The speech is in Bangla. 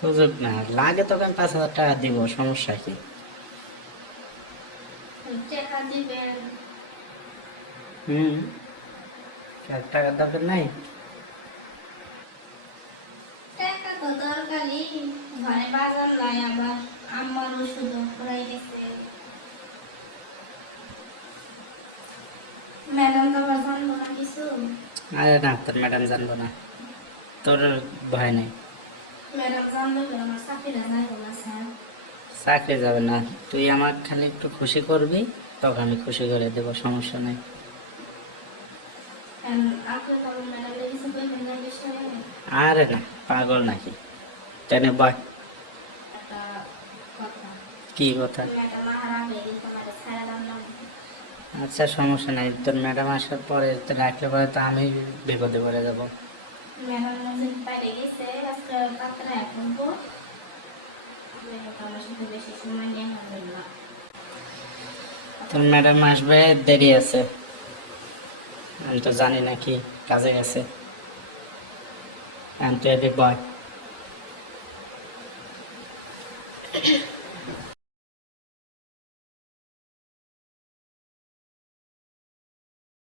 সুযোগ না লাগে তোকে আমি 5,000 টাকা দিব, সমস্যা কি? টাকা দিবেন? হুম, টাকার দরকার নাই। টাকা তো দরকারই, ঘরে বাজার নাই, আবার আমার ওষুধ ফুরাই গেছে। ম্যাডাম তো আবার জানবো না কিছু। আরে না, তোর ম্যাডাম জানবো না, তোর ভয় নেই। ম্যাডাম জানলে তো আমার চাকরিটা যাইব না স্যার। চাকরি যাবে না, তুই আমার খালি একটু খুশি করবি, তখন আমি খুশি করে দেবো, সমস্যা নেই। আপনি তো আমার ম্যাডামের কিছু বলবেন না এই বিষয়ে? আরে না, পাগল নাকি? টেনে বয়। একটা কথা, কি কথা? ম্যাডাম আর আগে তোমার ছাড়া দাম না। আচ্ছা সমস্যা নাই, তোর ম্যাডাম আসার পরে তো রাখলে পরে তো আমি বিপদে পড়ে যাবো। ম্যাডাম নজর বাইরে গেছে, আজকে পাত্রা এখন তো আমার সাথে বেশি সময় নিয়ে হবে না। তোর ম্যাডাম আসবে, দেরি আছে, আমি তো জানি না কি কাজে গেছে। তুই এদিক বয়।